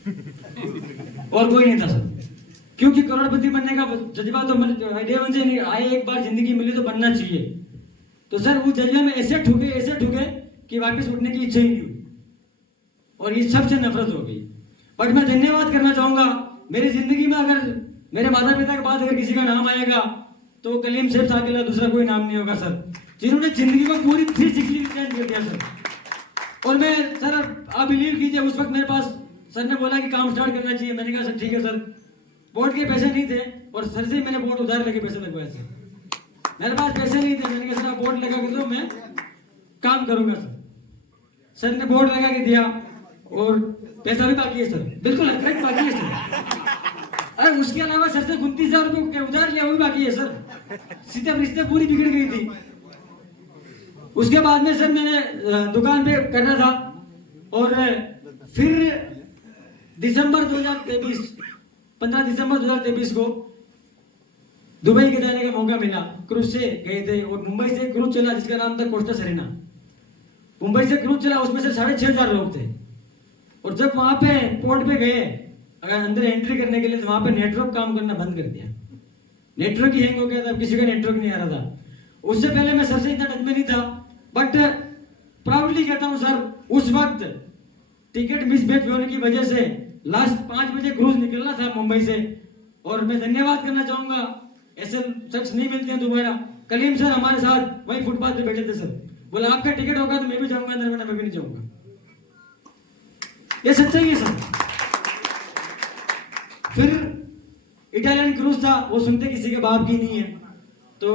और कोई नहीं था सर, क्योंकि करोड़पति बनने का जज्बा तो डे वन से नहीं आए, एक बार जिंदगी मिली तो बनना चाहिए। तो सर उस जज्बे में ऐसे ठुके कि वापस उठने की इच्छा ही नहीं हुई और ये सबसे नफरत हो गई। बट मैं धन्यवाद करना चाहूंगा, मेरी जिंदगी में अगर मेरे माता पिता के बाद अगर किसी का नाम आएगा तो कलीम शेख साहब के अलावा दूसरा कोई नाम नहीं होगा सर, जिन्होंने जिंदगी को पूरी 360 चेंज कर दिया सर। और मैं सर आप बिलीव कीजिए, उस वक्त मेरे पास सर ने बोला कि काम स्टार्ट करना चाहिए। मैंने कहा सर ठीक है सर, बोर्ड के पैसे नहीं थे और सर से मैंने बोर्ड उधार लेके पैसे लगवाए थे, मेरे पास पैसे नहीं थे। मैंने कहा सर आप बोर्ड लगा के दो, मैं काम करूंगा सर। सर ने बोर्ड लगा के दिया और पैसा भी बाकी है सर, बिल्कुल करेक्ट बाकी है सर। अरे उसके अलावा सर से 29,000 रुपये उधार लिया, वो भी बाकी है सर। सीधे रिश्ते पूरी बिगड़ गई थी। उसके बाद में सर मैंने दुकान पे करना था और फिर दिसंबर 2023 15 दिसंबर 2023 को दुबई के जाने का मौका मिला। क्रूज से गए थे और मुंबई से क्रूज चला जिसका नाम था कोस्टा सरीना। मुंबई से क्रूज चला, उसमें से 6,500 लोग थे। और जब वहां पे पोर्ट पे गए अगर अंदर एंट्री करने के लिए, तो वहां पे नेटवर्क काम करना बंद कर दिया। नेटवर्क ही हैंग हो गया था, किसी का नेटवर्क नहीं आ रहा था। उससे पहले मैं सर से इतना टच में नहीं था, बट प्राउडली कहता हूं सर, उस वक्त टिकट मिसमैच होने की वजह से लास्ट 5 बजे क्रूज निकलना था मुंबई से। और मैं धन्यवाद करना चाहूंगा, ऐसे शख्स नहीं मिलते हैं दोबारा। कलीम सर हमारे साथ वही फुटपाथ पे बैठे थे सर, बोला आपका टिकट होगा तो मैं भी जाऊंगा अंदर, वरना मैं भी नहीं जाऊंगा। ये सच्चाई है सर। फिर इटालियन क्रूज था, वो सुनते किसी के बाप की नहीं है, तो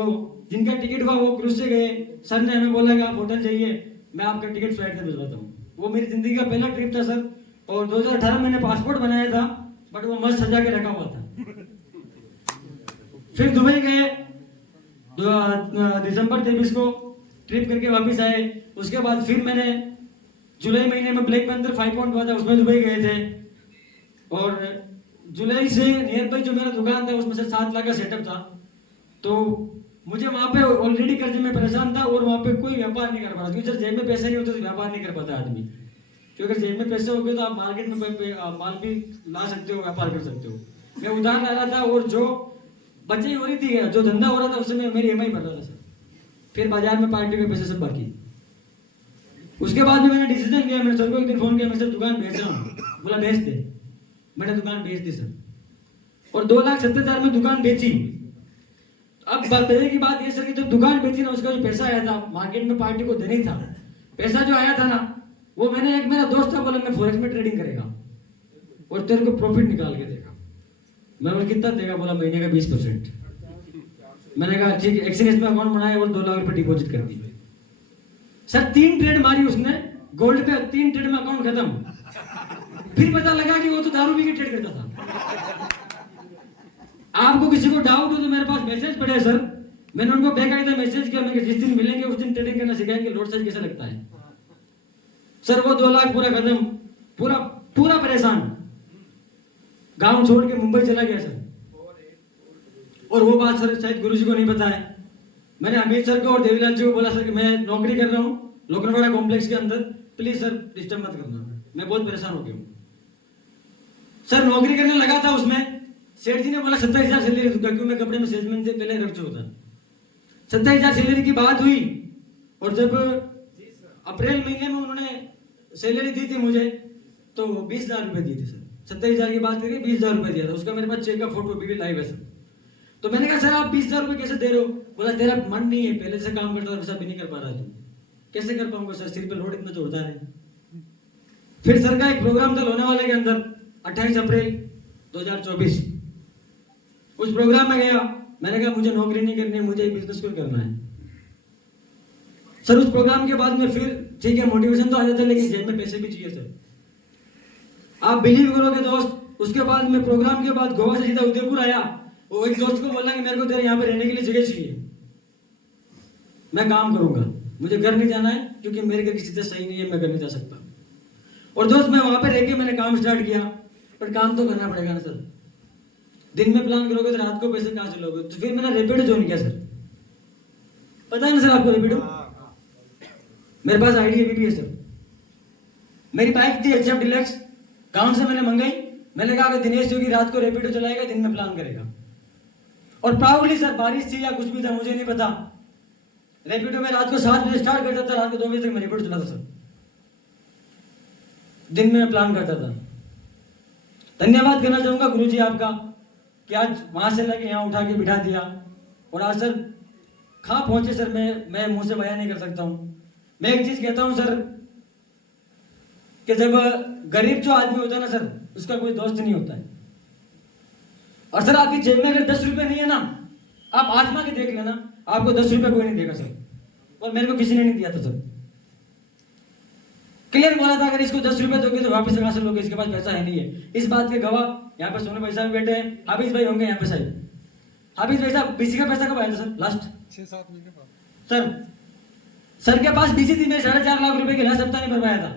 जिनका टिकट हुआ वो क्रूज से गए। सर ने हमें बोला कि आप होटल जाइए, मैं आपका टिकट फ्लाइट से भिजवाता हूँ। वो मेरी जिंदगी का पहला ट्रिप था सर। और 2018 मैंने पासपोर्ट बनाया था, बट वो मस्त सजा के रखा हुआ था। फिर दुबई गए, दिसंबर 23 को ट्रिप करके वापस आए। उसके बाद फिर मैंने जुलाई महीने में ब्लैक पैंथर 5 पॉइंट हुआ था, उसमें दुबई गए थे। और जुलाई से नियर बाई जो मेरा दुकान था उसमें से 7 लाख का सेटअप था। तो मुझे वहां पे ऑलरेडी कर्जे में परेशान था और वहां पे कोई व्यापार नहीं कर पा रहा, क्योंकि जब जेब में पैसे नहीं होते तो व्यापार नहीं कर पाता आदमी। क्योंकि अगर जेब में पैसे हो गए तो आप मार्केट में माल भी ला सकते हो, व्यापार कर सकते हो। मैं उधार ला रहा था और जो बचत हो रही थी, जो धंधा हो रहा था, उससे मैं मेरी EMI भर रहा था सर। फिर बाजार में पार्टी के पैसे सब बाकी। उसके बाद में मैंने डिसीजन लिया, मैंने सर को एक दिन फोन किया, मैं सर दुकान बेच रहा हूँ। बोला बेच दे। मैंने दुकान बेच दी सर और 2,70,000 में दुकान बेची। अब बताने की बात ये सर कि जब दुकान बेची ना, उसका जो पैसा आया था मार्केट में पार्टी को देने था, पैसा जो आया था ना, वो मैंने एक मेरा दोस्त था बोला मैं फॉरेक्स में ट्रेडिंग करेगा और तेरे को प्रॉफिट निकाल के देगा। मैं बोला कितना देगा? बोला महीने का 20%। मैंने कहा ठीक है। एक्सचेंज में अकाउंट बनाया और 2 लाख रुपए डिपॉजिट कर दी सर। 3 ट्रेड मारी उसने गोल्ड पे, 3 ट्रेड में अकाउंट खत्म। फिर पता लगा कि वो तो दारू पी के ट्रेड करता था। आपको किसी को डाउट हो तो मेरे पास मैसेज पड़े सर, मैंने उनको बेकायदा मैसेज किया। मैं जिस दिन मिलेंगे उस दिन ट्रेडिंग करना सिखाएंगे, लोड साइज कैसा लगता है सर। वो 2 लाख पूरा खत्म, पूरा परेशान, गांव छोड़ के मुंबई चला गया सर। और वो बात सर शायद गुरुजी को नहीं पता है। मैंने अमित सर को और देवीलाल जी को बोला सर कि मैं नौकरी कर रहा हूँ लोकनवाड़ा कॉम्प्लेक्स के अंदर, प्लीज सर डिस्टर्ब मत करना, मैं बहुत परेशान हो गया हूँ सर। नौकरी करने लगा था उसमें, सेठ जी ने बोला 27,000 सैलरी दूंगा, क्योंकि मैं कपड़े में सेल्समैन से पहले रख चुका था। 27,000 सैलरी की बात हुई और जब अप्रैल महीने में उन्होंने सैलरी दी थी मुझे तो 20,000 रुपए दिए थे सर। 27,000 की बात करके 20,000 रुपए दिया था, उसका मेरे पास चेक का फोटो भी लाइव है सर। तो मैंने कहा सर आप 20,000 रुपए कैसे दे रहे हो? बोला तेरा मन नहीं है, पहले से काम करता था वैसा भी नहीं कर पा रहा तू। कैसे कर पाऊंगा सर, सिर पे लोड इतना जोरदार है। फिर सर का एक प्रोग्राम था लोनावाला के अंदर 28 अप्रैल 2024। उस प्रोग्राम में गया, मैंने कहा मुझे नौकरी नहीं करनी है, मुझे बिजनेस को करना है सर। उस प्रोग्राम के बाद में फिर ठीक है मोटिवेशन तो आ जाता है, लेकिन जेब में पैसे भी चाहिए सर। आप बिलीव करोगे दोस्त, उसके बाद में प्रोग्राम के बाद गोवा से सीधा उदयपुर आया। वो एक दोस्त को बोला कि मेरे को तेरे यहाँ पे रहने के लिए जगह चाहिए, मैं काम करूंगा, मुझे घर नहीं जाना है क्योंकि मेरे घर की स्थिति सही नहीं है, मैं घर नहीं जा सकता। और दोस्त मैं वहां पे रह के मैंने काम स्टार्ट किया, पर काम तो करना पड़ेगा ना सर। दिन में प्लान करोगे तो रात को पैसे कहाँ से लोगे? तो फिर मैंने रैपिडो ज्वाइन किया सर। पता है ना सर आपको रैपिडो? मेरे पास आईडी अभी भी है सर। मेरी बाइक थी HF डिलक्स, गांव से मैंने मंगाई। मैंने कहा कि दिनेश योगी रात को रैपिडो चलाएगा, दिन में प्लान करेगा। और प्राउडली सर, बारिश थी या कुछ भी था मुझे नहीं पता, रैपिडो में रात को 7 बजे स्टार्ट करता था, रात को 2 बजे तक मैं रैपिडो चलाता सर, दिन में प्लान करता था। धन्यवाद करना चाहूंगा गुरुजी आपका कि आज वहां से लेके यहाँ उठा के बिठा दिया। और आज सर कहाँ पहुंचे सर, मैं मुंह से बयान नहीं कर सकता हूँ। मैं एक चीज कहता हूँ सर कि जब गरीब जो आदमी होता है ना सर, उसका कोई दोस्त नहीं होता है। और सर आपकी जेब में अगर 10 रुपए नहीं है ना, आप आजमा के देख लेना, आपको 10 रुपए कोई नहीं देगा सर। और मेरे को किसी ने नहीं दिया था सर, क्लियर बोला था अगर इसको 10 रुपए दोगे तो वापस कहां से लोगे, इसके पास पैसा है नहीं है। इस बात के गवाह यहाँ पे सोने पैसा भी बैठे हैं, हाफिज भाई होंगे यहाँ पे साहब। हाफिज भाई साहब, बीसी का पैसा कब आया था सर? लास्ट 6-7 महीने बाद सर के पास बीसी थी, मैं 4.5 लाख रुपए की राशि हफ्ता नहीं भर पाया था।